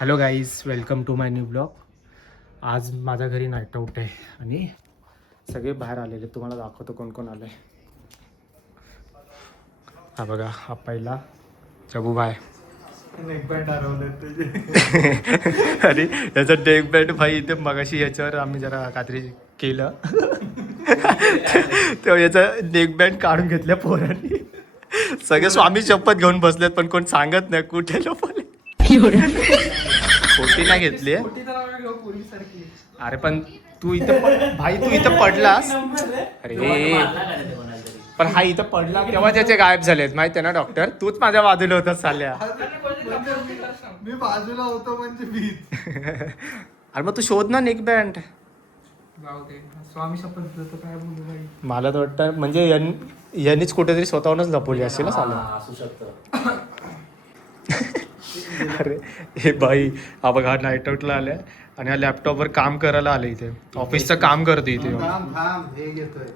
Hello guys, welcome to my new blog. आज माझ्या घरी नाईट आऊट आहे आणि सगळे बाहेर आलेले. तुम्हाला दाखवतो कोण कोण आलं आहे. हा बघा, हा पहिला चबू भाई. नेकबँड हरवले तुझे. आणि याचा नेक बँड भाई इथे मगाशी याच्यावर आम्ही जरा काहीतरी केलं तेव्हा याचा नेक बँड काढून घेतल्या पोरांनी. सगळे स्वामी शपथ घेऊन बसलेत, पण कोण सांगत नाही कुठे लपवले. खोटी नाही घेतली. अरे पण तू इथं भाई तू इथं पडलास. अरे पण हा इथं पडला तेव्हा त्याचे गायब झालेत माहिती आहे ना डॉक्टर. तूच माझ्या बाजूला होतास साल्या. मी बाजूला होतो म्हणजे भीत. अरे मग तू शोध ना नेक बँड. स्वामी शपथ देतो काय बोलू बाई. मला तर वाटतं म्हणजे यांनीच कुठेतरी स्वतःहूनच लपवली असेल ना साला. असू शकतं. अरे हे बाई हा बघा नाईट आउटला आलाय आणि हा लॅपटॉपवर काम करायला आले इथे. ऑफिसचं काम करते इथे. थांब थांब हे घेतोय.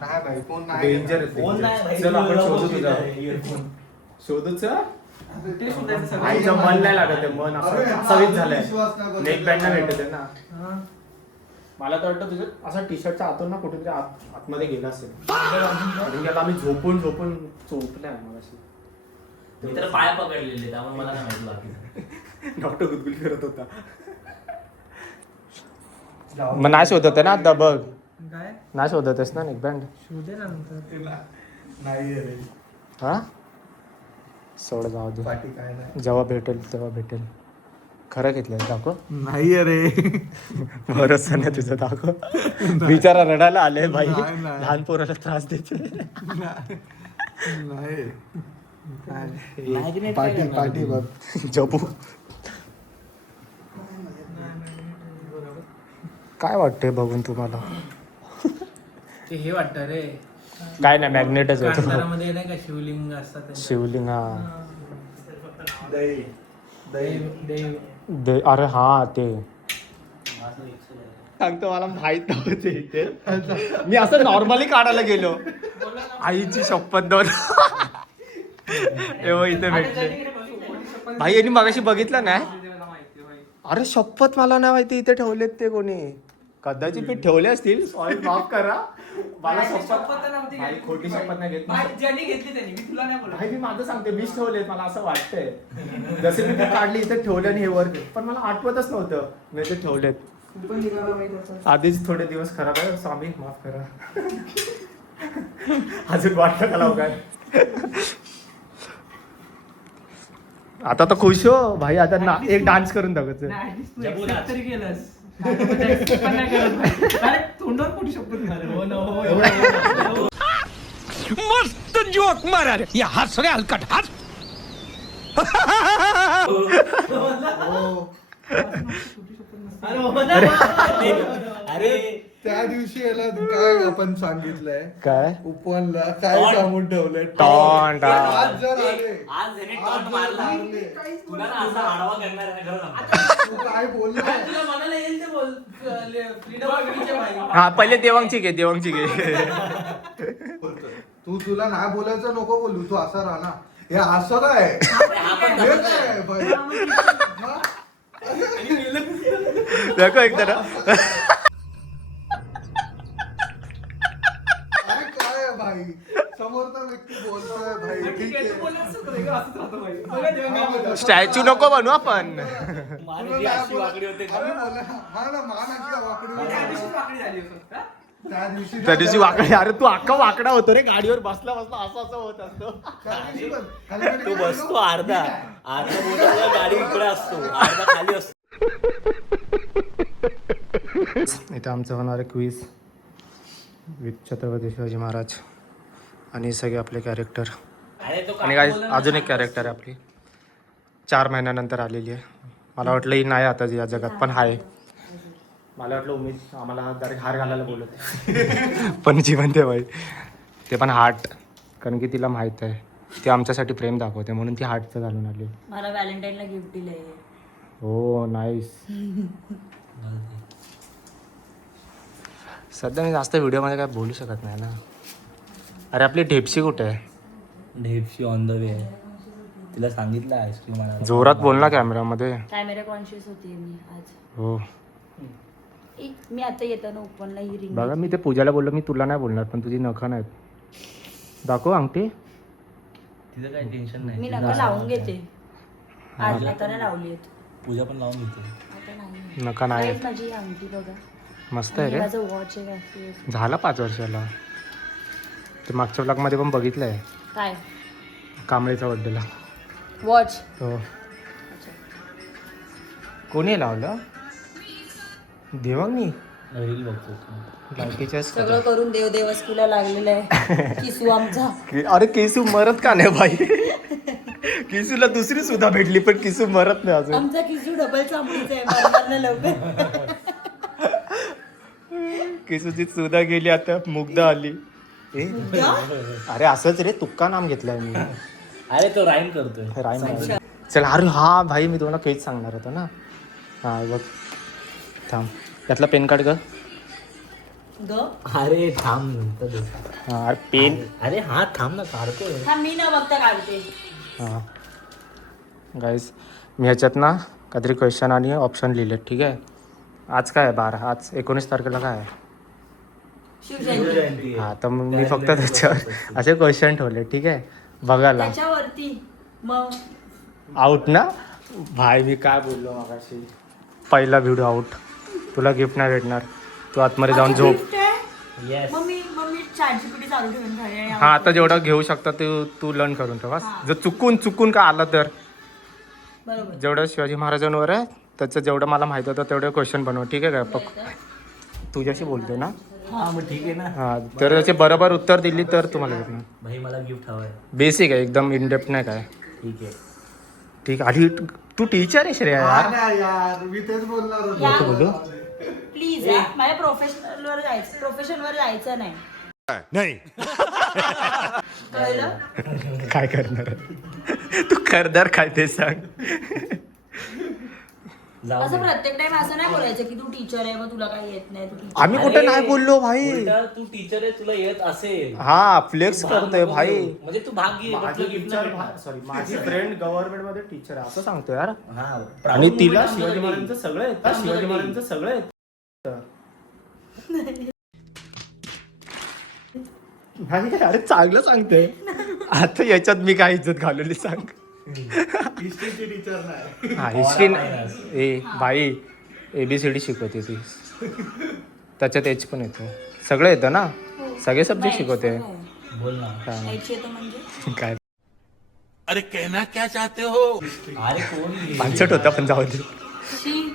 काय बाई कोण नाही. डेंजर फोन नाही भाई, चल आपण शोधू तुझा तुझा. earphone. शोधूच ते शोधायचं सगळं. आईचं मन नाही लागत आहे. मन अरे, असं हा सवीत झालंय. विश्वास नाही बसत. नेक बँड नाही भेटत आहे ना. मला तर वाटतं तुझं असा टी शर्टच्या आतून ना कुठेतरी आतमध्ये गेला असेल. आणि याला आम्ही झोपून झोपून चोपलाय मग अशी. मी तर पाय पकडलेले त्यामुळे मला नाही माहिती बाकी. डॉक्टर गुदगुली करत होता. मग नाही शोधत आहे ना आता बघ. काय नाही शोधतेस ना नेक बँड. शोधे ना नंतर. नाही रे. हा सोड जाऊ दे. पाठी काय नाही. जेव्हा भेटेल तेव्हा भेटेल. खरं घेतलं दाखव. नाही अरे. भरोसा नाही तुझं दाखव. बिचारा रडायला आले भाई. नाही, नाही. लहान पोराला त्रास देते. नाही Magnet काय पाठी करणार पाठी तू? बघ. जबू काय वाटतंय बघून तुम्हाला. ते हे वाटतं रे काय नाही मॅग्नेटच आहे तो. कांतारामध्ये नाही का शिवलिंग असतात त्यांचं. शिवलिंग हा. दही दही दे अरे हा ते सांगतो मला माहित नव्हते इथे. मी असं नॉर्मली काढायला गेलो. आईची शपथ दोन एव्हा इथे भेटले भाई. यांनी मगाशी बघितलं नाही. अरे शपथ मला नाही माहिती इथे ठेवलेत ते कोणी. कदाचित मी ठेवले असतील. सॉरी माफ करा. मला शपथ भाई खोटी शपथ नाही घेत. ज्यांनी घेतली त्यांनी, मी तुला नाही बोलत. भाई मी माझं सांगते मीच ठेवलेत. मला असं वाटतंय जसे मी ते काढली इथे ठेवले आणि हे वर पण मला आठवतच नव्हतं मी ते ठेवलेत. आधीच थोडे दिवस खराब आहे. स्वामी माफ करा. अजून वाटतं त्याला काय. आता तर खुश हो भाई. आता एक डान्स करून दाखवतो. नाही, तू जबू accept नाच. तरी केलंस. accept पण नाही करत भाई. अरे, तोंडावर कुठे शपथ घाल. हो ना, हो. मस्त जोक मारा रे या हात सगळे हलकट हात. अरे, हो ना. अरे त्या दिवशी याला काय आपण सांगितलंय काय उपवनला काय टॉन. सांगून ठेवलंय. टॉन आज जर आले आज त्याने आज टॉन्ट जर मारला. मारले, तुला ना असा आडवा करणार आहे खरं सांगतो. तू काय बोललाय. तुला मनाला येईल ते बोल. फ्रीडम ऑफ स्पीच आहे भाई. हा पहिले देवांची घे देवांची घे. तू तुला नाही बोलायचं नको बोलू. तू असा राहा ना. हे असं काय हा पण हे काय बाई? हा? दाखव एकदा ना. अरे काय आहे भाई. समोरचा व्यक्ती बोलतोय भाई. ठीक आहे. स्टॅच्यू नको बनवू आपण. मानवी अशी वाकडी होते का? अरे बोला. हा ना मान अशी वाकडी होती. वाकडी झाली होती. हा? त्या दिवशी त्या दिवशी वाकडे. अरे तू अख्खा वाकडा होतो रे गाडीवर बसला बसला असं असं होत असतो. त्या दिवशी पण खाली तो बसतो अर्धा मोठा गाडी इकडे असतो अर्धा खाली असतो. इथे आमचं होणार आहे क्विज विथ छत्रपती शिवाजी महाराज आणि सगळे आपले कॅरेक्टर. अरे तो आणि काय अजून एक कॅरेक्टर आहे आपली 4 महिन्यानंतर आलेली आहे. मला वाटलं ही नाही आता या जगात पण आहे. मला वाटलं उमेश आम्हाला डायरेक्ट हार घालायला बोलत पण जिवंत आहे बाई. ते पण हार्ट कारण की तिला माहीत आहे ती आमच्यासाठी प्रेम दाखवते म्हणून ती हार्टचं घालून आली. मला व्हॅलेंटाईनला गिफ्ट दिलंय. हो नाईस. सध्या मी जास्त व्हिडिओमध्ये काय बोलू शकत नाही ना. अरे आपली ढेपशी कुठे आहे. ढेपशी ऑन द वे आहे. तिला सांगितलं आईस्क्रीम आणायला. जोरात बोल ना कॅमेरामध्ये. कॅमेरा कॉन्शियस होती मी आज. हो मी आता येताना ओपनला ही रिंग बघा, मी ते पूजाला बोललो मी तुला नाही बोलणार, पण तुझी नखं नाहीत. दाखव अंगठी. तिचं काही टेन्शन मी नाही. नका लावून घेते. आज येताना लावली आहेत. पूजा पण लावून घेते. आता नाही. नका नाही हेच माझी अंगठी बघा. मस्त आहे आणि रे. माझं वॉच आहे का? झाला 5 वर्षाला. ते मागच्या ब्लॉगमध्ये पण बघितलंय काय कांबळेच्या बड्डेला. वॉच? हो. कोणी लावलं? देवांनी रील बघतो. लायकीच्या सगळं करून देवदेवस्कीला लागलेलं आहे किसू आमचा. अरे केसू मरत का नाही भाई? किसूला दुसरी सुद्धा भेटली पण किसू मरत नाही अजून. आमचा किसू डबल चांबडीचा आहे, मारणार ना लवकर. किसूची सुद्धा गेली, आता मुग्धा आली. ए, अरे असंच रे, तुक्का नाम घेतलंय मी. अरे तो राईम करतोय. राईम आहे. चल अरे हा भाई, मी तुम्हाला काहीच सांगणार होतो ना. हा बघ, थांब त्यातला पेन काढ ग. अरे थांब नंतर दे. हा अरे पेन. अरे हा थांब ना, काढतोय. हा मी ना बघता काढते. हां गाईज, मी ह्याच्यात ना काहीतरी क्वेश्चन आणि ऑप्शन लिहिले. ठीक आहे. आज काय आहे? 12. आज 19 तारखेला काय आहे? शिवजयंती. हां, तर मग मी फक्त त्याच्यावर असे क्वेश्चन ठेवले. ठीक आहे, बघायला. त्याच्यावरती मग आउट ना भाई, मी काय बोललो मगाशी. पहिला व्हिडिओ आउट. तुला गिफ्ट नाही भेटणार. तू आतमध्ये जाऊन झोप. येस. मग मी ChatGPT चालू ठेवून खाली आणि हां, आता जेवढं घेऊ शकता ते तू लर्न करून ठेवा. जर चुकून का आलं तर बरोबर. जेवढं शिवाजी महाराजांवर आहे त्याचं जेवढं मला माहिती होतं तेवढं क्वेश्चन बनव. ठीक आहे का? तुझ्याशी बोलतो ना. हा मग ठीक आहे ना. हां, तर त्याचे बरोबर उत्तर दिली तर तुम्हाला भेटणार. भाई मला गिफ्ट हवंय. बेसिक आहे एकदम, इनडेप्थ नाही काय. ठीक आहे. ठीक आहे. आणि तू टीचर आहे श्रेया हा यार. ना यार, मी तेच बोलणार होतो. या. बोलू प्लीज माझ्या प्रोफेशनवर जायचं नाही. कळलं? काय करणार? तू करणार काय ते सांग. जाऊ असं दे. प्रत्येक टाइम असं नाही बोलायचं की तू टीचर आहे मग तुला काही येत नाही. तू teacher. आम्ही कुठे अरे, नाही बोललो भाई. उलटा तू टीचर आहे, तुला येत असेल. हा फ्लेक्स तू भाग करतोय नको भाई. घेऊ. म्हणजे तू भाग घे, but तुला gift नाही भेटणार. सॉरी, माझी फ्रेंड गव्हर्नमेंट मध्ये टीचर आहे असं सांगतो यार. हा, आणि proud तिला moment शिवाजी आमच्यासाठी. महाराजांचं सगळं येतं. शिवाजी महाराजांचं सगळं येतं. भाई अरे चांगलं सांगतोय. आता याच्यात मी काय इज्जत घालवली सांग. हिस्ट्रीची टीचर नाही. हा हिस्ट्री. ए भाई ABCD शिकवते ती. त्याच्यात एच पण येतो. सगळं येतं ना, सगळे सब्जेक्ट शिकवते. बोल ना. यायची येतं म्हणजे काय अरे कहना क्या चाहते हो? अरे कोण घे? पानसट होता पण जाऊ दे. शी.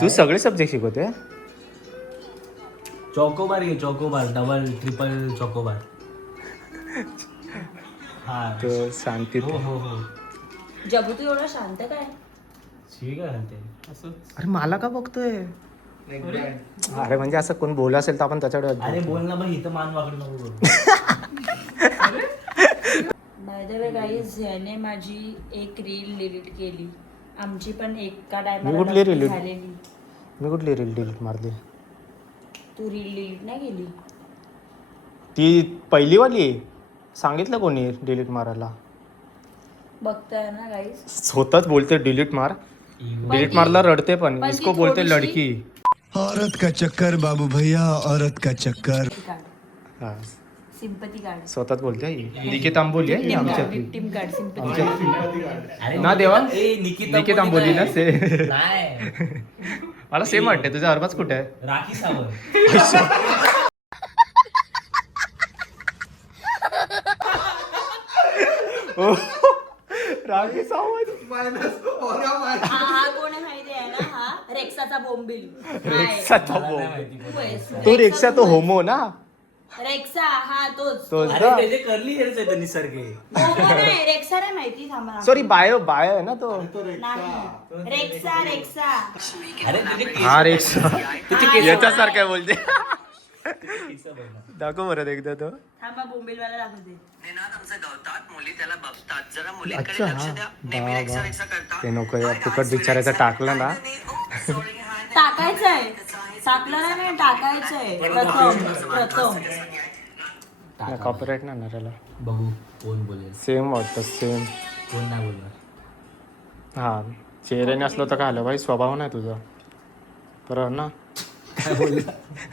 तू सगळे सब्जेक्ट शिकवते. चॉकोबार घे, चॉकोबार डबल ट्रिपल चॉकोबार. हा तो शांती. हो हो हो. जबू तू एवढा शांत काय? ठीक आहे ते. अरे मला का बघतोय? अरे म्हणजे असं कोण बोल असेल तर आपण त्याच्याकडे अरे बोल ना भाई, इथं मान वाकड नको करू. बाय द वे गाईज, याने माझी एक रील डिलीट केली. आमची पण एका मी टायमाला कुठली reel झालेली. मी कुठली रील डिलीट मारली? तू रील डिलीट नाही केली? ती पहिलीवाली सांगितलं कोणी डिलीट मारायला? बघताय ना गाईज. स्वतःच बोलते डिलीट मार. डिलीट मारला रडते पण. पण ती इसको बोलते थोडीशी- लडकी. औरत का चक्कर बाबू भैया, औरत का चक्कर. हा, सिंपती कार्ड. स्वतःच बोलते ही. निकित आंबोली आहे ही आमच्या. Victim card. Sympathy card. अरे ना देवा. ए, निकिता निकित आंबोली ना से. नाही, मला सेम वाटते. तुझा अर्बाज कुठे आहे? राखी सावंत. राखी सावंत. मायनस ओरा मायनस. हा कोण आहे माहिती आहे ना? हा रेक्साचा बोंबील. रेक्साचा मला नाही बोल. माहिती कोण. तू आहेस. तो रिक्षा तो होमो ना. रेक्सा हा तोच. तो अरे त्याचे कर्ली हेअर्स आहेत निसर्ग. होमो नाही, रेक्सा नाही माहिती. थांबा. सॉरी बायो आहे ना तो. नाही. रेक्सा रेक्सा. अरे तुझे केस हा रेक्सा. तुझे केस याच्यासारखं बोलते. केस बघ ना. दाखव बरं एकदा तो. थांबा बोंबीलवाला दाखवते. अच्छा हा ते नको यार, फुकट बिचारायचं टाकलं ना. टाकायचंय. टाकलं नाही, टाकायचंय. प्रथम कॉपीराईट नाही ना त्याला. बघू कोण बोलेल. सेम वाटतं सेम. कोण नाही बोलणार. हा चेहऱ्याने असलं तर काय आलं भाई, स्वभाव नाही तुझा बरोबर ना.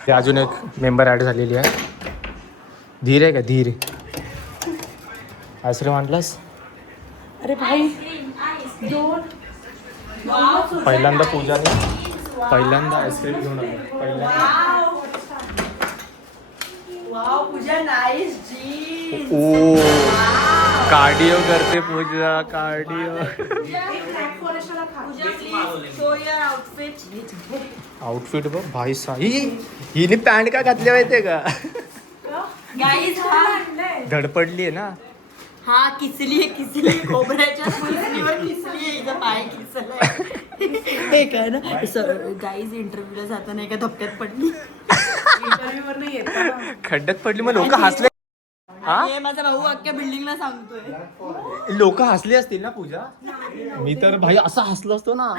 ते अजून एक मेंबर ॲड झालेली आहे. धीर आहे का धीर? आईस्क्रीम आणलास? अरे भाई दोन पहिल्यांदा पूजाने पहिल्यांदा आईस्क्रीम घेऊन आली. पहिल्यांदा वाव पूजा नाईस जी. ओ कार्डिओ करते Pooja, cardio. Show your outfit. Outfit बघ भाई साई, हिने पॅन्ट का घातली माहितीये का? गाईज धडपडली आहे ना. हा किसली खोबऱ्याच्या किसलीवर किसली आहे. इथं पाय किसलाय. हे काय ना गाईज इंटरव्ह्यूला जाताना एका धक्क्यात पडली. इंटरव्ह्यूवर नाही येत खड्ड्यात पडली, मग लोक हसले. हे माझा भाऊ अख्ख्या बिल्डिंगला सांगतोय. लोक हसले असतील ना पूजा. मी तर भाई असा हसलो असतो ना.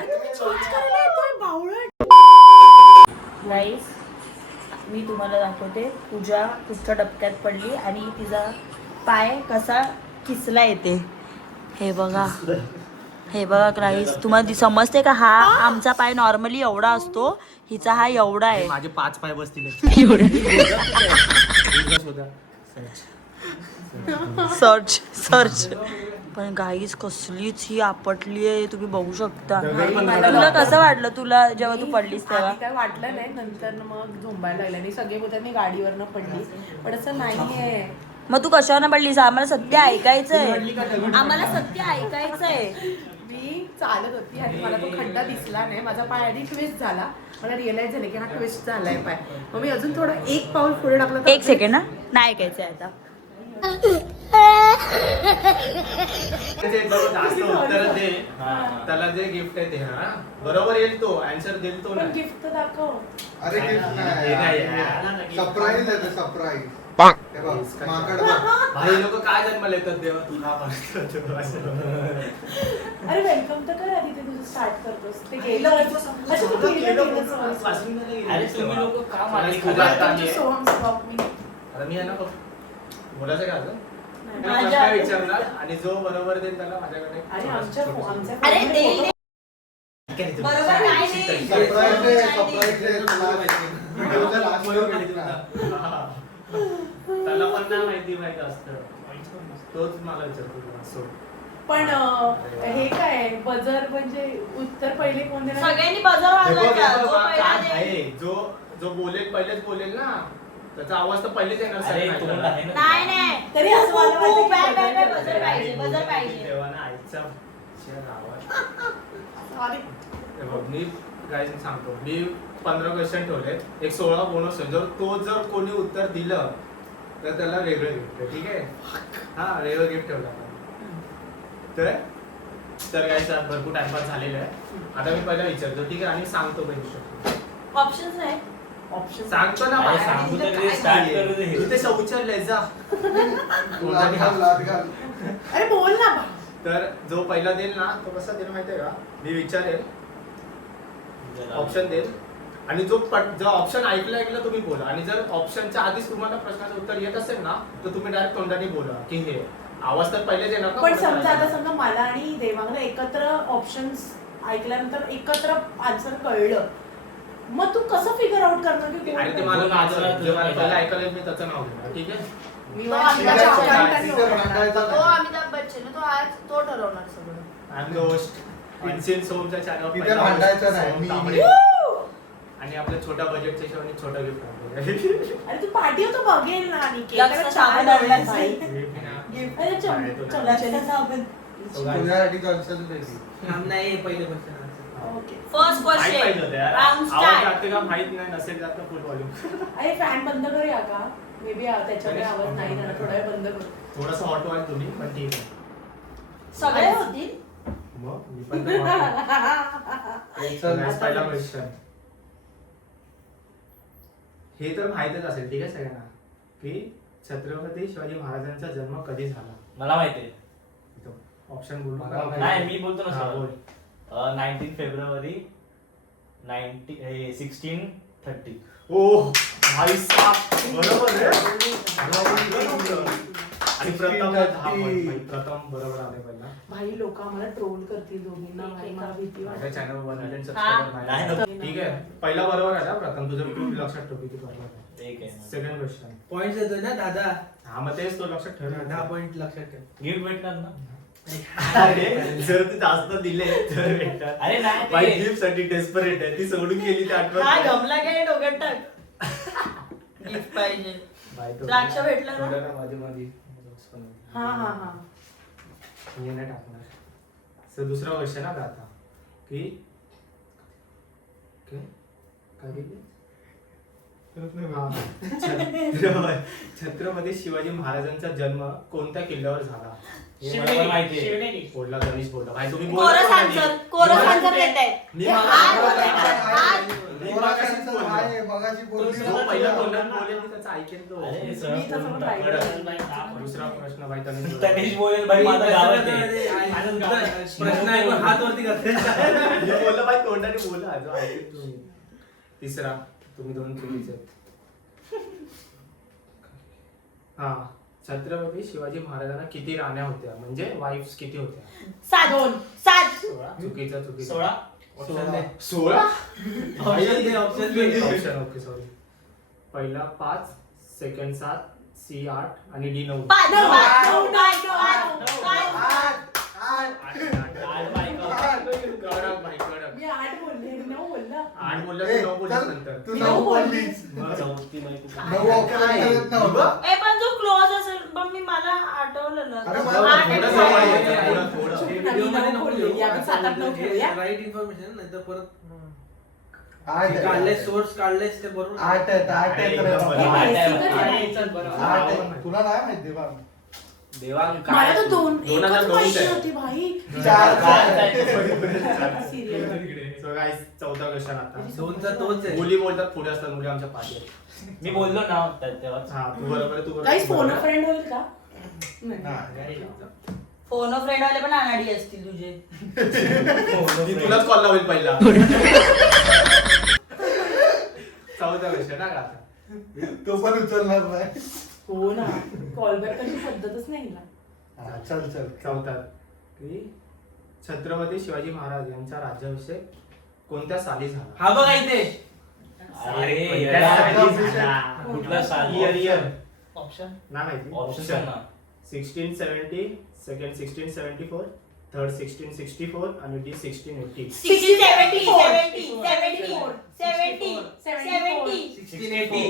गाईज मी तुम्हाला दाखवते पूजा कुठच्या डबक्यात पडली आणि तिचा पाय कसा किसला येते. हे बघा गाईज, तुम्हाला समजते का? हा आमचा पाय नॉर्मली एवढा असतो, हिचा हा एवढा आहे. माझे 5 पाय बसतील. सर्च पण गाईज कसलीच ही आपटली आहे, तुम्ही बघू शकता. तुला कसं वाटलं तुला जेव्हा तू पडलीस तेव्हा? आधी काय वाटलं नाही, नंतर मग झोंबायला लागलं. आणि सगळे बोलतात मी गाडीवरनं पडली, पण असं नाहीये. मग तू कशावर पडलीस? आम्हाला सत्य ऐकायचंय. आम्हाला सत्य ऐकायचंय. मी चालत होती आणि मला तो खड्डा दिसला नाही. माझा पाय आधी ट्विस्ट झाला, मला रिअलाइज झालं की हा ट्विस्ट झालाय पाय. मग मी अजून थोडं एक पाऊल पुढे टाकलं. एक सेकंड ना, नाही ऐकायचंय आता. जास्त उत्तर दे, त्याला जे गिफ्ट आहे ते. हा बरोबर येईल तो, आन्सर देईल तो. पण गिफ्ट तर दाखव. अरे गिफ्ट नाही, सरप्राईज आहे ते, सरप्राईज. माकड भाई लोक काय जन्माला येतात देवा तुला. अरे वेलकम तर कर आधी, ते तुझं स्टार्ट करतोस. ते गेलं अच्छा, तू गेलं. अरे तुम्ही लोक का माझी सोहम स्टॉप मी. आता मी आहे ना बोलायचं का अजून? नाही. काय विचारणार आणि जो बरोबर देईल त्याला माझ्याकडे. अरे आमच्या अरे दे. बरोबर नाही दे. सरप्राईज आहे, सरप्राईज आहे. व्हिडिओच्या लास्ट त्याला पण नाही माहिती असतं, तोच मला विचारतो. पण हे काय बजर म्हणजे उत्तर पहिले कोण देणार? सगळ्यांनी बजर वाजवायचा. जो पहिला काय देईल. आहे, जो बोलेल पहिलेच बोलेल ना, त्याचा आवाज तर पहिलेच येणार. अरे तोंड आहे ना. नाही तरी असं मला वाटतं की बजर पाहिजे, बजर पाहिजे. तेव्हा ना आईचा आवाज. Sorry. मी काय सांगतो, मी 15 क्वेश्चन ठेवले, एक 16 बोनस आहे. जर कोणी उत्तर दिलं तर त्याला वेगळं गिफ्ट आहे. ठीक आहे, हा वेगळं गिफ्ट ठेवलं आपण. तर काय सर भरपूर टाइमपास झालेला आहे. आता मी पहिला विचारतो, ठीक आहे, आणि सांगतो काही ऑप्शन्स आहे. ऑप्शन सांगतो ना. अरे सांगू तर दे, स्टार्ट करू दे. तू ते शौचालय जा. लाट घाल. अरे बोल ना बा. तर जो पहिला देईल ना तो कसा देईल माहितीये का? मी विचारेल, ऑप्शन देईल, आणि जो ऑप्शन ऐकलं तुम्ही बोला. आणि जर ऑप्शनच्या आधीच तुम्हाला प्रश्नाचं उत्तर येत असेल ना, तर तुम्ही डायरेक्ट तोंडाने बोला की हे आवाज तर पहिलेच येणार ना. पण समजा आता समजा मला आणि देवांगला एकत्र ऑप्शन्स ऐकल्यानंतर एकत्र आन्सर कळलं, मग तू कसं फिगर आउट करणार की कोण आणि ते मला नाचलं, जे मला पहिलं ऐकलं मी त्याचं नाव घेणार. ठीक आहे, मी तो अंदाजे अमिताभ अकाउंटंट तिथे होणार. भांडायचं तो नाही. अमिताभ बच्चन आहे, तो आज तो ठरवणार सगळं. I am the host. इन्सिन सोमच्या चॅनलवर तिथे भांडायचं नाही. मी आणि आपल्या छोट्या बजेटच्या हिशोबाने छोटं गिफ्ट आहे. अरे तू पार्टी होतो बघेल ना आणि केक लक्ष त्याला साबण चार आवडला भाई. गिफ्ट. अरे चमच्याने साबण. तुझ्यासाठी कॉन्सर्ट देते. ओके. फर्स्ट माहित क्वेश्चन पाहिजे होतं यार. राउंड आवाज स्टार्ट. जाते का माहित नाही, नसेल जात फुल व्हॉल्यूम. अरे फॅन बंद करूया का? मे बी त्याच्यामुळे आवाज नाही जाणार. थोडा वेळ बंद करू. थोडंसं हॉट व्हाल तुम्ही, पण ठीक आहे. सगळे होतील. मग मी पण तर hot आहे. Guys, पहिला क्वेश्चन हे तर माहितच असेल, ठीक आहे सगळ्यांना, की छत्रपती शिवाजी महाराजांचा जन्म कधी झाला. मला माहितीये. ऑप्शन बोलू मला का? माहिती. नाही मी बोलतो ना हा, सर. बोल. 19 फेब्रुवारी 1630. ओ भाई साहब, बरोबर आहे. आणि प्रथम 10 point. भाई, प्रथम बरोबर आले पहिला. भाई लोक आम्हाला ट्रोल करतील दोघींना भाई मला भीती माझ्या वाटते. channel वर 1 million subscriber नाही. ठीक आहे पहिला बरोबर आहे ना प्रथम तुझं तू लक्षात ठेव किती बरोबर आहे. एक आहे सेकंड क्वेश्चन पॉइंट देतोय ना दादा. हा मग तेच तो लक्षात ठेव 10 पॉइंट लक्षात ठेव. गिफ्ट भेटणार ना. अरे जर तू जास्त दिले तर भेटतात. अरे नाही बाई ते- गिफ्ट साठी डेस्परेट आहे ती सोडून गेली ते आठवत हा नाही. गमला काय डोक्यात टाक. गिफ्ट पाहिजे. बाई तो- द्राक्ष भेटलं ना? थोडं मध्ये मध्ये jokes पण होते. हा हा हा हे नाही टाकणार. So, दुसरा क्वेश्चन आहे आता की काय केली? हा. छत्रपती शिवाजी महाराजांचा जन्म कोणत्या किल्ल्यावर झाला हे मला पण माहिती आहे. बोलला गणेश बोलला भाई तुम्ही कोरस आन्सर कोरस आन्सर देत आहेत. मी ते मला- हात मला- बोलतात, हात. पोराचं आहे, मगाशी बोलली. जो पहिला तोंडात बोलेल मी त्याचा ऐकेल तो. अरे सर, मी तसं पण पाहिलं. दुसरा प्रश्न भाई तनिष तनिष बोलेल भाई माझा गावात आहे. प्रश्न आहे पण हात वरती करते. मी बोललो भाई तोंडाने बोला जो ऐकेल तुम्ही. तिसरा तुम्ही दोन चुकीचे आहेत. हा छत्रपती शिवाजी महाराजांना किती राण्या होत्या म्हणजे वाईफ्स किती होत्या? 7 7 चुकीचा चुकीचा 16 16 ऑप्शन दे ऑप्शन दे. ऑप्शन ओके सॉरी पहिला 5 सेकंड 7 सी 8 आणि डी 9 5 9 9 आठ बायका. कडक भाई कडक मी 8 बोलले 9 बोलला. 8 बोलला ए, तू 9 बोललीस चल, नंतर तू नऊ 9 बोललीस. बोललीस. मग चौथी बायको. 9 ऑप्शन करत नव्हता. ए पण जो क्लोज असेल पण मी मला आठवलं अरे ना. मला आठ थोडं आहे. जवळ आहे. थोडं. चुप. व्हिडिओ मध्ये नको लिहू. आपण 7-8 9 खेळूया. राईट इन्फॉर्मेशन नाहीतर परत 8 काढले सोर्स काढलेस ते बरोबर. 8 आहेत 8 आहेत एकदम रे बरोबर. बाबा. आठ आहे. आहे. चल बरं. 8 आहेत. तुला नाही माहिती बा. देवांग मला काय तर दोन 2009 एकच माहिती आहे. होती भाई. 4 सिरियल So guys, चौथा क्वेश्चन आता दोनचा तोच आहे. मुली बोलतात पुढे असतात मुली आमच्या पाठी आहेत. मी बोललो ना तेव्हा. हा तू बरोबर आहे, तू बरोबर. काही फोन बरोबर. फ्रेंड होईल का? नाही. नाही. फोन फ्रेंड वाले पण अनाडी असतील तुझे. मी तुलाच कॉल लावेल पहिला चौथा क्वेश्चन ना आता तो पण उचलणार नाही. हो ना कॉलबॅक कशी पद्धतच नाही ना. हा, चल चल चौथा की छत्रपती शिवाजी महाराज यांचा राज्याभिषेक कोणत्या साली झाला? हा बघा इथे. अरे कोणत्या यार, साली झाला. कुठला साल? इयर ऑप्शन नाही माहिती ऑप्शन ना. 1670 सेकंड 1674 थर्ड 1664 आणि डी 1680 60 70 70 70 70 70 1680.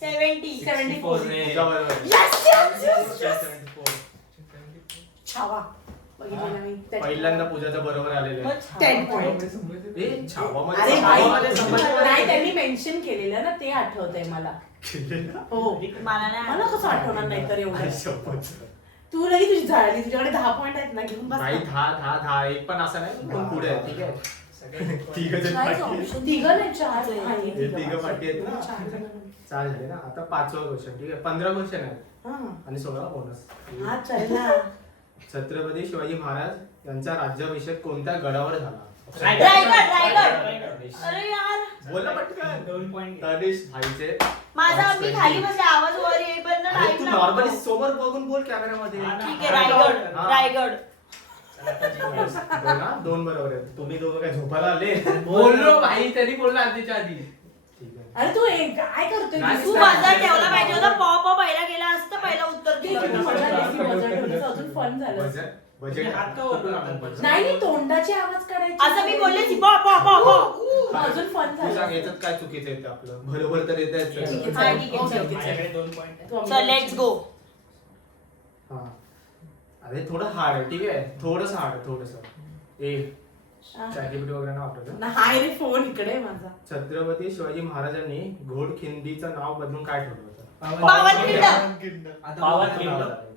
70 74 रे. तुझा बरोबर आहे. Yes, yes, yes, yes. 74. Chhava बघितलं ना मी. पहिल्यांदा पूजाचं बरोबर आलेलं आहे. 10 पॉइंट. ए, छावामध्ये अरे छावामध्ये भाई संभाजी नाही त्यांनी मेन्शन केलेलं ना ते आठवतंय मला. हो मला नाही मला कसं आठवणार नाही तर एवढं. आई शपथ. तू लगी तुझी झाली तुझ्याकडे 10 पॉइंट आहेत ना घेऊन बस. नाही 10 एक पण असं नाही पण पुढे आहे ठीक आहे तिघं जण नाही पाठी आहेत. option. तिघं नाही 4 आहे. हे तिघं पाठी आहेत ना. 4 जण. 4 झाले ना आता 5वा क्वेश्चन ठीक आहे 15 क्वेश्चन आहेत हा. आणि 16 बोनस हा चल ना. छत्रपती शिवाजी महाराज यांचा राज्याभिषेक कोणत्या गडावर झाला? रायगड. अरे यार बोला पटकन 2 पॉइंट. तनिष भाईचे माझा मी खाली बसले आवाज वर येईपर्यंत अरे लाईट तू लागतो. नॉर्मली समोर बघून बोल कॅमेरामध्ये ठीक आहे रायगड हा. रायगड. दोन बरोबर आहेत तुम्ही दोघं काय झोपायला आले बोललो भाई त्यांनी बोलला आधीच्या आधी. ठीक आहे अरे तू काय करतोय? नाही, तू माझा ठेवला पाहिजे होता पॉ पहिला गेला असतं पहिला उत्तर ठीक आहे, दिलं. मजा आली, मजा आली. अजून फन झालं. बजेट बजेट नाही नाही तोंडाची आवाज काढायची. असं मी बोलले ती पॉ पॉ पॉ पॉ. अजून फन तू सांग झालं. याच्यात काय चुकीचं येतं आपलं बरोबर तर येत ठीक आहे, हा, चल. ठीक आहे, ओके, चल. ओके, चल. माझ्याकडे 2 पॉइंट आहे. तू चल आम्ही- लेट्स गो. हा अरे थोडं हार्ड आहे ठीक आहे थोडस हार्ड आहे थोडस ए हा. चॅटिपिटी वगैरे ना वापरत नाही रे फोन इकडे आहे माझा. छत्रपती शिवाजी महाराजांनी घोडखिंडीचं नाव बदलून काय ठेवलं होतं? पावनखिंड. आता पावनखिंड. बरोबर.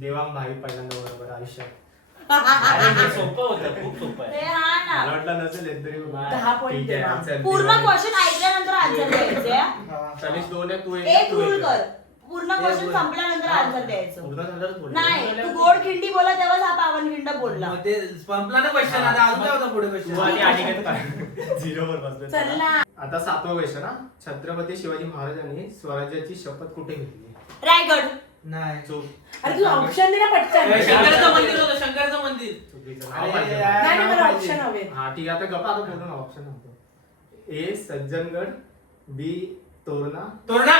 देवांग भाई पहिल्यांदा बरोबर आयुष्यात अरे हे सोपं होतं खूप सोपं हे आहे. हा ना. मला वाटलं नसेल येत तरी 10 point ठीक आहे, देवा. answer पूर्ण देवा. क्वेश्चन ऐकल्यानंतर आन्सर द्यायचे हा? हा. तनिष 2 आहे तू एक तू रूल एक. कर. पूर्ण क्वेश्चन संपल्यानंतर आन्सर द्यायचं. पूर्ण झाल्यावरच बोल. नाही तू गोड खिंडी बोला तेव्हाच हा पावनखिंड बोलला. मग ते संपला ना क्वेश्चन. आता अजून काय होता पुढे तू क्वेश्चन? आणि अनिकेत काय? Zero वर बसले. चल ना. आता 7वा क्वेश्चन हा छत्रपती शिवाजी महाराजांनी स्वराज्याची शपथ कुठे घेतली? रायगड. नाही चूक. अरे तू ऑप्शन दे ना पटकन. शंकराचं मंदिर होतं, शंकराचं मंदिर. चुकीचं अरे नाव पाहिजे. यार. नाही मला पाहिजे. ऑप्शन हवे. हा ठीक आहे आता गप्पा आता बोलू ना ऑप्शन नव्हतं. ए सज्जनगड, बी तोरणा. तोरणा.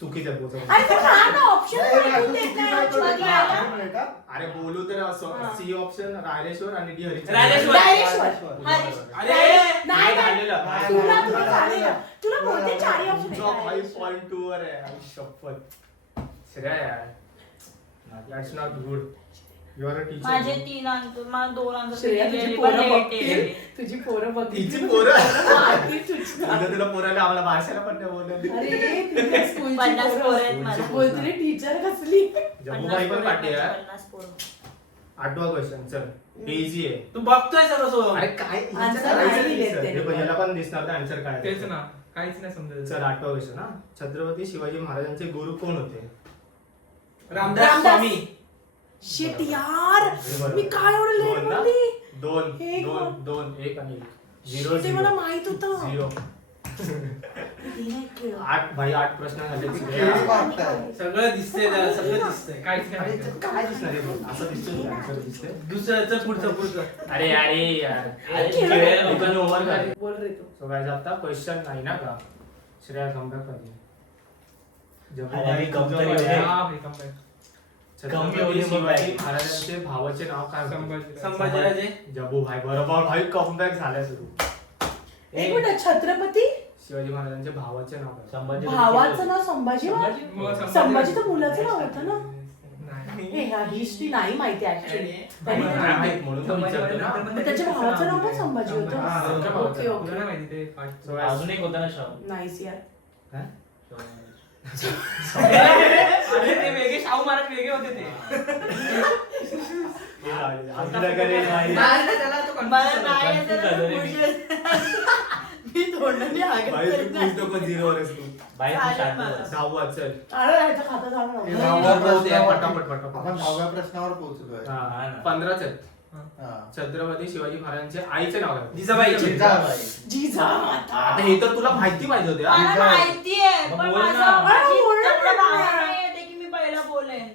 चुकीचं बोलतो. अरे तू खा ना ऑप्शन नाही, नाही, ऐकून तू देत चुकीचं नाही ऐकून आजूबाजूला. देत नाही. मिनिट, हा. अरे बोलू तर हा. सी ऑप्शन रायरेश्वर आणि डी हरिश्चंद्र. रायरेश्वर. रायरेश्वर. हरीश. अरे नाही झालेलं. नाही. तुला चालेल. तुला बोलते चारही ऑप्शन तुझा 5.2 वर आहे. आई शपथ. श्रेया यार. That's not good. You are a teacher. माझे 3 अंक, मला 2 अंक श्रेया दिलेले, तुझी पण पोरं late बघतील. आहे. तुझी पोरं बघतील. तिची पोरं. मारतील तुझी. उद्या तुला पोराला आम्हाला भाषाला पण नाही बोलत. अरे तिच्या स्कूलची 50 पोरं. पोरं आहेत मला. बोलते टीचर कसली. जम्मूबाई पण पाठी आहे. 50 पोरं. 8वा क्वेश्चन चल इझी आहे. तू बघतोय सगळं सोबत. अरे काय Answer नाही लिहिलेत त्याने. हे याला पण दिसणार तर आन्सर काय तेच ना काहीच नाही समजत. चल 8वा क्वेश्चन हा. छत्रपती शिवाजी महाराजांचे गुरु कोण होते? रामदास स्वामी. शिट यार हे बरोबर. मी काय एवढं लेट दोन ना? बोलली. दोन एक दोन वर. दोन एक आणि 0 ते मला माहित होतं. 0 हे नाही केलं. 8 भाई 8 प्रश्न झाले. खेळी मागताय. सगळं दिसतंय त्याला, सगळं दिसतंय. काहीच नाही अरे माहिती. काय दिसणार आहे बघ. असं दिसतोय आन्सर दिसतंय. दुसऱ्याचं पुढचं. अरे अरे यार अरे खेळ. खेळ. लोकांनी ओव्हर झाले. बोल रे तू. सो गाइस आता क्वेश्चन नाही ना का श्रेया कमबॅक पाहिजे. अरे आम्ही कमतरी होते. हा, भाई, come back. कमी छत्रपती होली मग शिवाजी काय? महाराजांचे भावाचे नाव काय होते? संभाजी. संभाजीराजे. जबू भाई बरोबर भाई कमबॅक झालाय सुरू. एक मिनिट छत्रपती शिवाजी महाराजांचे भावाचे नाव काय? संभाजी. भावाचं नाव संभाजी मग संभाजी तर मुलाचं नाव होतं ना. नाही. हे ह्या हिस्ट्री नाही माहिती ऍक्च्युली. नाही माहित म्हणून तर विचारतो ना. मग त्याच्या भावाचं नाव पण संभाजी हा, होतं. त्याच्या ओके तुला ओके. नाही माहिती ते part. So guys, अजून एक होता ना शाहू. नाईस यार. काय? अरे ते वेगळे शाहू महाराज वेगळे होते ते. असं नाही करेल भाई. नाही, नाही, त्याला तो confuse मला झाला. नाही येत confuse आहे, झालो रे खुश आहे. मी तोंडाने हागत भाई तू तरी नाही. पूछ नको 0 वर आहेस तू. बाहेर चालेल शांत मला. बस. 10वा चल. अरे ह्याचं खातं झालं हे ना. दहाव्या प्रश्नावर- पटापट पटापट. आपण 10व्या प्रश्नावर पोहोचलोय. हा, हा ना. 15 चल. हा. छत्रपती शिवाजी महाराजांचे आईचे नाव काय? जिजाबाई. जिजाबाई. जिजामाता. आता हे तर तुला माहिती पाहिजे होते हा? मला माहितीये मग पण बोल माझं ना. माझी बोल ना. तेवढं भावना नाही येते की मी पहिला बोलेन.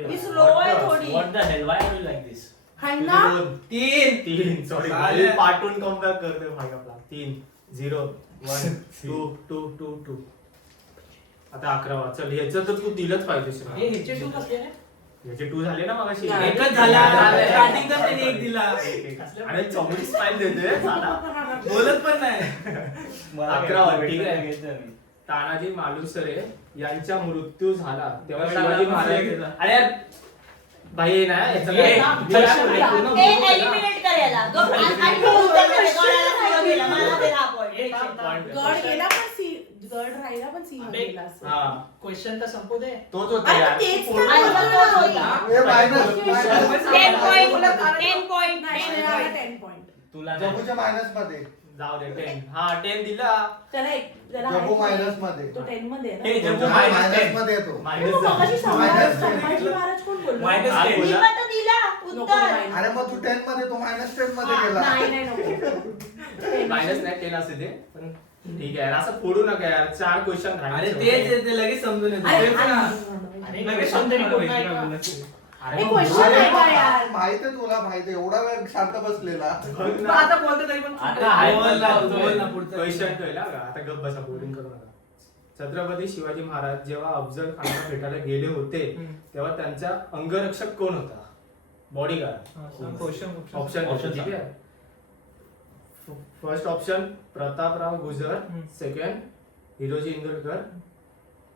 मी slow आहे थोडी. What the hell? Why are you like this? हाय ना. 3 सॉरी चालेल. पाठवून कमबॅक करतोय भाई आपला. 3 0 1 2 2 2 2. आता 11वा चल ह्याचं तर तू दिलंच पाहिजे हे श्रेया. ह्याचे two कसले रे? ह्याचे 2 झाले ना मगाशी. नाही. एकच झाला. झाले. स्टार्टिंगचा त्याने एक दिला. अरे चौकडी स्माइल देतोय साला. बोलत पण नाही. 11वा ठीक आहे. घेतलं मी. तानाजी मालुसरे यांचा मृत्यू झाला तेव्हा एवढा शिवाजी लांब महाराज गेला. अरे यार, भाई ना याचं ये, काय? चला, चला, पूर्ण ए, बोलू नका. eliminate कर याला. गप, आणि तो उत्तर दे, गळ्याला पुढं गेला. मला दे हा point. Point. गड गेला पण सी गड राहिला पण सी मध्ये गेला असं. हा, क्वेश्चन तर संपू दे. तोच होता अरे यार. तेच पूर्ण- आणि मग तोच होता. हे minus- 10 point, 10 point, नाही 10 श्रेयाला point. 10 पॉइंट. तुला नाही. जम्मूच्या मायनस मध्ये. जाऊ दे 10. हा 10 दिला. त्याला एक त्याला जम्मू आहे. मायनस मध्ये. तो 10 मध्ये आहे हे ना. जम्मू हा, minus मायनस 10. मध्ये येतो. अरे मायनस मग मगाशी Minus संभाजी महाराज कोण बोललो? Minus हा, 10. मी बोला. पण तर दिला नको उत्तर. minus. अरे मग तू 10 मध्ये तो -10 मध्ये हा, गेला. नाही नाही नको. मायनस नाही 10 असते ते पण ठीक आहे यार असं फोडू नका यार 4 क्वेश्चन अरे तेच ते लगेच समजून येतं. अरे, तेच ना. अरे, लगेच शांत समजून मला येतं. माहिती नाही बोलत. अरे हे मग question बोल. आहे का यार? माहित आहे तुला, माहित आहे. एवढा वेळ शांत बसलेला. बघ मग ना. आता बोलतो तरी पण आता आहे. बोल ना, बोल ना पुढचं. क्वेश्चन कळला का आता गप्प बसा बोलिंग करू नका. छत्रपती शिवाजी महाराज जेव्हा अफजल खानाला भेटायला गेले होते तेव्हा त्यांचा अंगरक्षक कोण होता? बॉडीगार्ड. हा, सांग, question. ऑप्शन ठीक आहे. फर्स्ट ऑप्शन प्रतापराव गुजर, सेकंड हिरोजी इंदुरकर,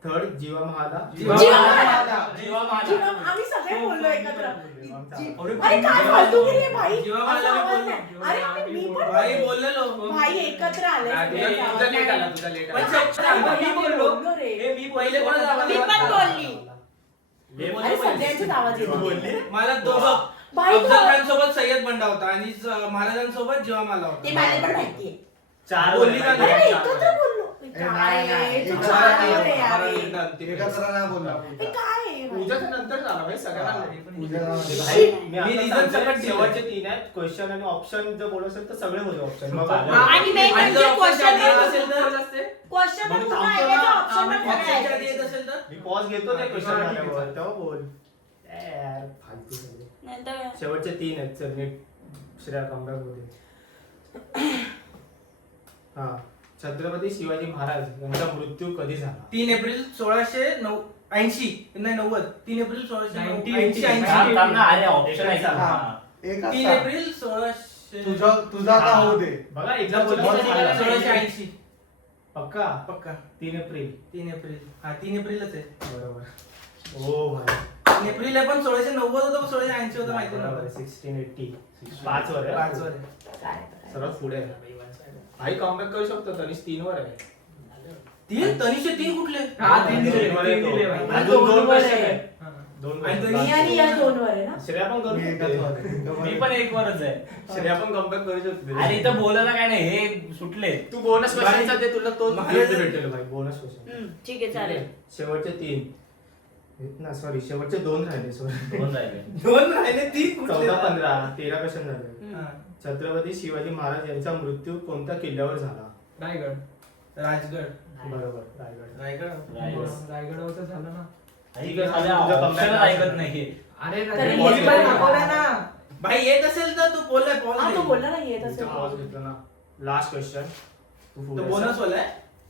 थर्ड जीवा महाला. जीवा महाला. जीवा महाला. जीवा, आम्ही सगळे बोललो एकत्र. अरे अरे काय फालतूगिरी आहे भाई. जीवा असं महाला मी आवाज बोललो. नाही. अरे आम्ही मी पण भाई बोललो. बोललेलो. भाई एकत्र आले तुझा लेट आला तुझा लेट पण आला. check- मी बोललो. बोललो रे. हे मी पहिले कोणाचा आवाज मी पण आला? बोलली. अरे सगळ्यांचेच आवाज तू येतो. बोलली? मला दोघं भाई अफजल तो- खान सोबत सय्यद बंडा होता आणि महाराजांसोबत जीवामाला ते होता. मला पण माहितीये. 4 बोलली का अरे नाही? एकत्र बोललो. नाही, नाही. तू एकत्र चार नाही. वर आहे यार. एकत्र नाही बोलला. हे काय आहे? पूजाच्या नंतर झाला भाई सगळ्यांना. पूजा- भाई, मी मी आता reason सांगतोय, सकट दिलंय. शेवटचे 3 आहेत क्वेश्चन आणि ऑप्शन जर बोलत असेल तर सगळे होते ऑप्शन मग चालेल. आणि main आणि जर म्हणजे option question देत वर- असेल तर क्वेश्चन मग मी पूर्ण थांबतो ऐकायचं, ना. ऑप्शन पण Option सगळे च्या आधी ऐकायचे. येत असेल तर मी पॉज घेतो त्या क्वेश्चन ठीक आहे, झाल्यावर तेव्हा बोल यार फालतू सगळे. नंतर काय? शेवटचे 3 आहेत चल नीट श्रेया कमबॅक होते. हा छत्रपती शिवाजी महाराज यांचा मृत्यू कधी झाला? 3 एप्रिल 1680 नाही 90. 3 एप्रिल 1680 थांब ना, अरे ऑप्शन आहे हा. का? एक 3 असा. एप्रिल 1600 तुझा का होऊ दे. बघा एकदा बोला बोला, झाला. बोला. 1680 पक्का पक्का 3 एप्रिल 3 एप्रिल हा 3 एप्रिलच आहे. बरोबर ओ भाई 3 एप्रिल आहे पण 1690 होतं पण 1680 होतं माहिती बरोबर नव्हतं. 1680 5 वर आहे. 5 वर आहे. काय सर्वात पुढे आहे. भाई कमबॅक करू शकतो तनिष 3 वर आहे. 3 तनिषे 3 कुठले? हा, 3 दिले, 3 दिले भाई. अजून 2 क्वेश्चन आहे. 2 आणि question. मी आणि या 2 वर आहे ना. श्रेया पण करू मी एकच वर शकते. आहे. मी पण एक वरच आहे. श्रेया पण कमबॅक करू शकते. अरे इथं बोलायला काय नाही, हे सुटले. तू बोनस क्वेश्चनचा दे तुला तो महाराज- भेटेल भाई बोनस क्वेश्चन. ठीक आहे चालेल. शेवटचे 3 ना सॉरी शेवटचे 2 राहिले सॉरी. 2 राहिले. 2 राहिले 3 कुठले? 14 15 13 क्वेश्चन झाले. हा. छत्रपती शिवाजी महाराज यांचा मृत्यू कोणत्या किल्ल्यावर झाला? राजगड बरोबर रायगड. रायगड रायगडावरचं झालं ना. ठीक आहे, तुझा तुझा option comeback ऐकत नाही. अरे तरी pause हे पण घेतला. दाखवलं ना. भाई येत असेल तर तू बोललाय हा तो बोलला ना येत तुझा असेल. pause घेतला ना. लास्ट क्वेश्चन तू तो पुढे बोनस वाला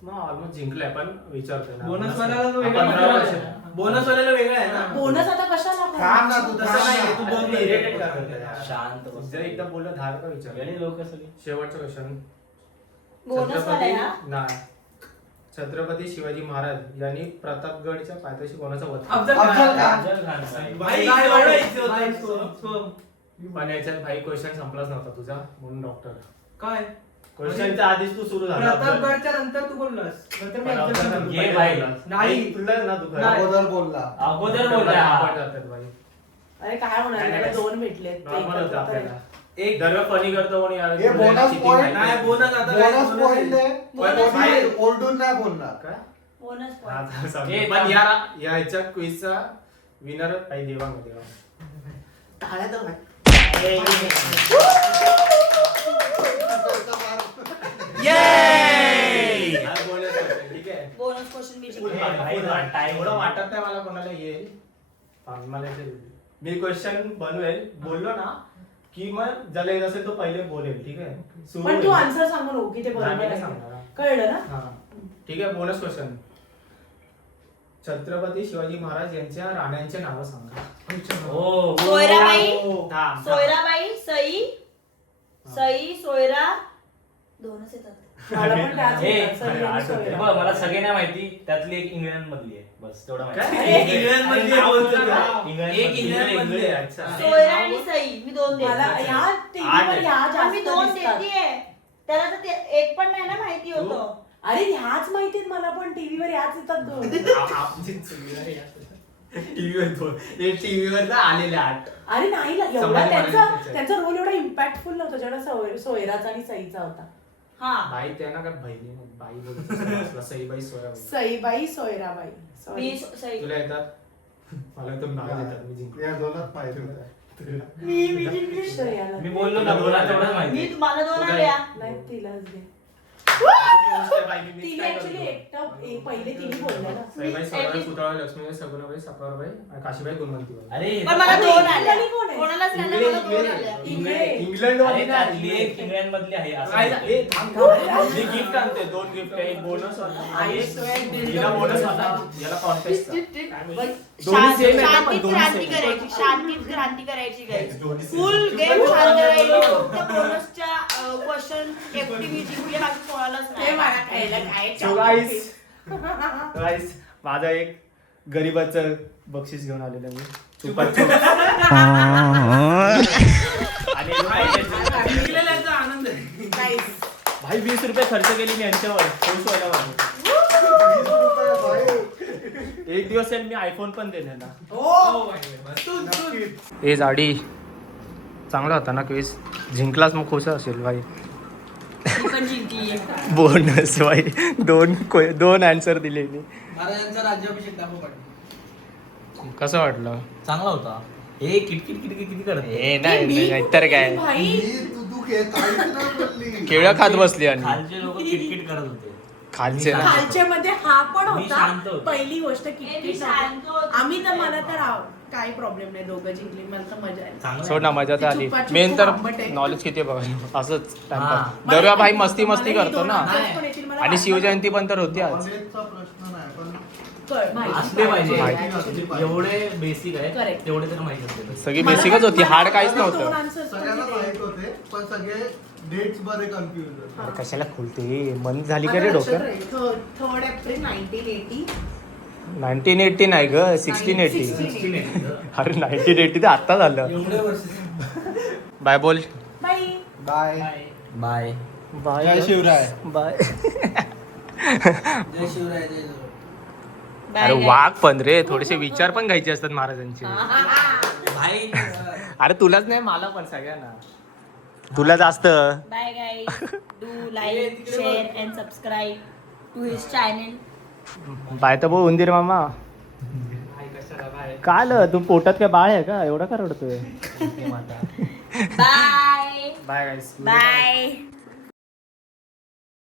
मग ऑलमोस्ट जिंकलाय पण विचारतोय ना. बोनस वाल्याला तो हा, वेगळा 15 आहे. वर्ष. बोनस वाल्याला वेगळा आहे ना. बोनस आता कशाला थांब ना तू, तसं नाही तू आता बोल ते irritate का करतोय? शांत बस. जर एकदा बोललं धार का विचार. गेली लोक सगळी. शेवटचा क्वेश्चन बोनस वाला आहे हा? नाही छत्रपती शिवाजी महाराज यांनी प्रतापगडच्या पायथ्याशी कोणाचा वध केला? अफजल अफजल खान. खान. अफजल खान साहेब. भाई नाही, एवढं नाही. easy होतं. नाही, सोम. पण याच्यात भाई क्वेश्चन संपलाच नव्हता तुझा म्हणून डॉक्टर काय क्वेश्चनच्या आधीच तू सुरू झाला प्रतापगडच्या नंतर तू बोललास नंतर मी पण अफजल अफजल खान खान बोललो. ये भाई. नाही. तुला ना तू खरं. नाही. अगोदर बोलला. अगोदर बोलला हा. आपण जातात भाई अरे काय होणार नाही, मला नाही. 2 भेटले. नॉर्मल होतं आपल्याला एक दरवेळ फनी करतो कोणी यार हे तुला bonus cheating point माहिती नाही नाही. बोनस आता बोनस पॉइंट आहे. बोनस कोणी point. ओरडून नाही बोलणार. काय बोनस हा, point. आता समजलं. ए, पण थांब. या ह्याच्या क्विजचा विनर काही देवांग देवा टाळ्या तर भाई. हा, bonus आहे, ठीक आहे बोनस क्वेश्चन मी जिंकले. भाई, time. एवढं वाटत नाही मला कोणाला येईल पण मला येईल. मी क्वेश्चन बनवेल बोललो ना की मग ज्याला येत असेल तो पहिले बोलेल ठीक आहे सुरू पण तू होईल. आन्सर सांगू नको की ते नाही, बरोबर मी नाही आहे. सांगणार. कळलं ना. हा ठीक आहे बोनस क्वेश्चन छत्रपती शिवाजी महाराज यांच्या राण्यांचे नावं सांगा. ओ. सोयराबाई थांब, थांब. सोयराबाई सई सई सोयरा 2च येतात. मला पण त्याच ए, येतात, सई आणि सोयरा. बघ, मला सगळे नाही माहिती त्यातली एक इंग्लंड मधली आहे बस तेवढं काय? माहिती. एक इंग्लंड मधली आहे बोलतो का? इंग्लंड एक मधली. इंग्लंड मधली आहे. अच्छा सोयरा आणि सई मी 2 मला देते. या आठ टीव्हीवर आहे. ह्या मी जास्त 2 दिसतात. देतीये. त्याला तर ते एक पण नाही ना माहिती होतं. अरे ह्याच माहितीत मला पण टीव्हीवर ह्याच येतात 2. टीव्हीवर ना आलेले 8 अरे नाही ना, एवढा संभाजी त्यांचा महाराजांचे. त्यांचा रोल एवढा इम्पॅक्टफुल नव्हता जेवढा सोयराचा आणि सईचा होता. हा बाई त्यांना काय बहिणी बाई बोलत सईबाई सोयाबाई सईबाई सोयराबाई. मी Sorry. सई तुला येतात मला तर नाव येतात मी जिंकलो. या दोनात पाहिजे होतं. मी जिंकली. श्रेयाला. मी बोललो ना बोला तेवढंच मी माहिती. तुम्हाला 2 तुला आल्या. नाही तिलाच दे. बाई, मी तिने काय ऍक्च्युली करतो? पहिले तिने बोलल्या ना. सईबाई सोयाबाई पुतळा लक्ष्मीबाई सगुणाबाई सकाळबाई आणि काशीबाई गुणवंतीबाई. अरे पण मला अरे, 2 आल्या. इंग्लंड कोण आहे? कोणालाच नाही आल्या, मला 2 आल्या. इंग्लंड अरे त्यातली एक इंग्लंड मधली आहे असं काय माहिती. ए, थांब, थांब. मी गिफ्ट आणते 2 गिफ्ट आहे बोनस बोनस होता याला कॉन्टेस्ट दोन्ही same आहे का? पण शांतीत दोन्ही क्रांती same. करायची शांतीत क्रांती करायची गाईज. दोन्ही same. फुल गेम शांत राहिली. फक्त बोनसच्या क्वेश्चन एकटी मी जिंकले बाकी कोणालाच हे नाही. मला कळलं काय. So guys, माझा एक गरीबाचं बक्षीस घेऊन आलेलं मी चुपाचूप. आणि जिंकलेल्याचा आनंद आहे. Guys, भाई 20 रुपये खर्च केली मी यांच्यावर खुश व्हायला माझं. 20 रुपये भाई. एक दिवस मी आयफोन पण देणार ना. हो भाई. नक्कीच. ए जाडी चांगला होता ना क्विज जिंकलाच मग खुश असेल भाई. मी पण जिंकली. बोनस भाई 2 आन्सर दिले मी. महाराजांचा राज्याभिषेक दाखव पाठव. कसं वाटलं? चांगला होता. हे किटकिट किटकिट किती करत ए मी नाही तर काय भाई ही तू काहीच नाही बोलली. केळं खात बसली आणि खालचे लोक किटकिट करत होते. खालचे ना खालच्या मध्ये हा पण मी शांत होता होतो. पहिली गोष्ट मी किती शांत होतो. आम्ही तर मला तर काही प्रॉब्लेम नाही दोघं जिंकली मला तर मजा आली चांगलं सोड ना मजा तर आली चुप्पा मेन तर आंबट आहे. नॉलेज किती आहे बघा असंच हा. टाइमपास दरवेळा भाई मस्ती मस्ती मला करतो ही ना दोन answers पण येतील, मला आणि वाटलं शिवजयंती पण तर होती आज नॉलेजचा प्रश्न नाही पण माहिती असले पाहिजे माहिती. एवढे बेसिक आहे Correct. तेवढे तर माहिती असते सगळी मला बेसिकच होती मला- हार्ड काहीच मला दोन नव्हतं answers पण सगळ्यांना दिले. माहित होते पण सगळे डेट्स बरे कन्फ्युज हा. कशाला खुलते मन झाली का रे डोक्यात 3rd एप्रिल 1980 1980 नाही ग 1680 अरे 1980 तर आता झालं बाय बोल बाय बाय बाय बाय जय शिवराय बाय जय शिवराय जय अरे वाघ पण रे थोडेसे विचार पण घ्यायचे असतात महाराजांचे भाई अरे तुलाच नाही मला पण सगळ्यांना तुला जास्त bye guys do like share and subscribe to his channel bye तर भाऊ उंदीर मामा काल तू पोटात काय बाळ आहे का एवढा का रडतोय बाय बाय गाईस बाय